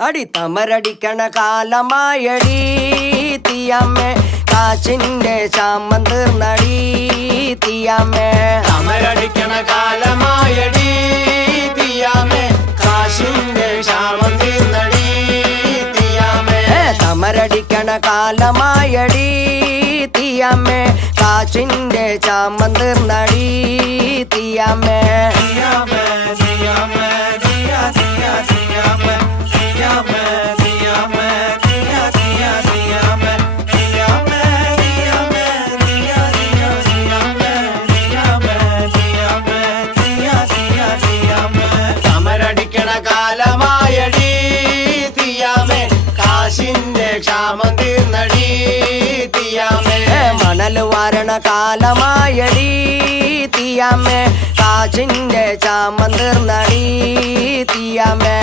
അടി തമരടിക്കണ കാലമായടി തീയമ്മേ കാശിന്റെ ശാമം തീർന്നടി തീയമ്മേ തമരടിക്കണ കാലമായടി തീയമ്മേ കാശിന്റെ ശാമം തീർന്നടി തീയമ്മേ തമരടിക്കണ കാലമായടി തീയമ്മേ കാശിന്റെ ശാമം തീർന്നടി തീയമ്മേ തീയമ്മേ തീയമ്മേ തീയ തീയ തീയമ്മേ തീയമ്മേ തീയമ്മേ തീയ തീയ തീയമ്മേ തീയമ്മേ തീയമ്മേ തീയ തീയ തീയമ്മേ തീയമ്മേ തീയമ്മേ തീയ തീയ തീയമ്മേ തമരടിക്കണ കാലമായടി തീയമ്മേ കാശിന്റെ ക്ഷാമം തീർന്നടി തീയമ്മേ മണൽ വാരണ കാലമായടി തീയമ്മേ കാശിന്റെ ശാമം തീർന്നടി തീയമ്മേ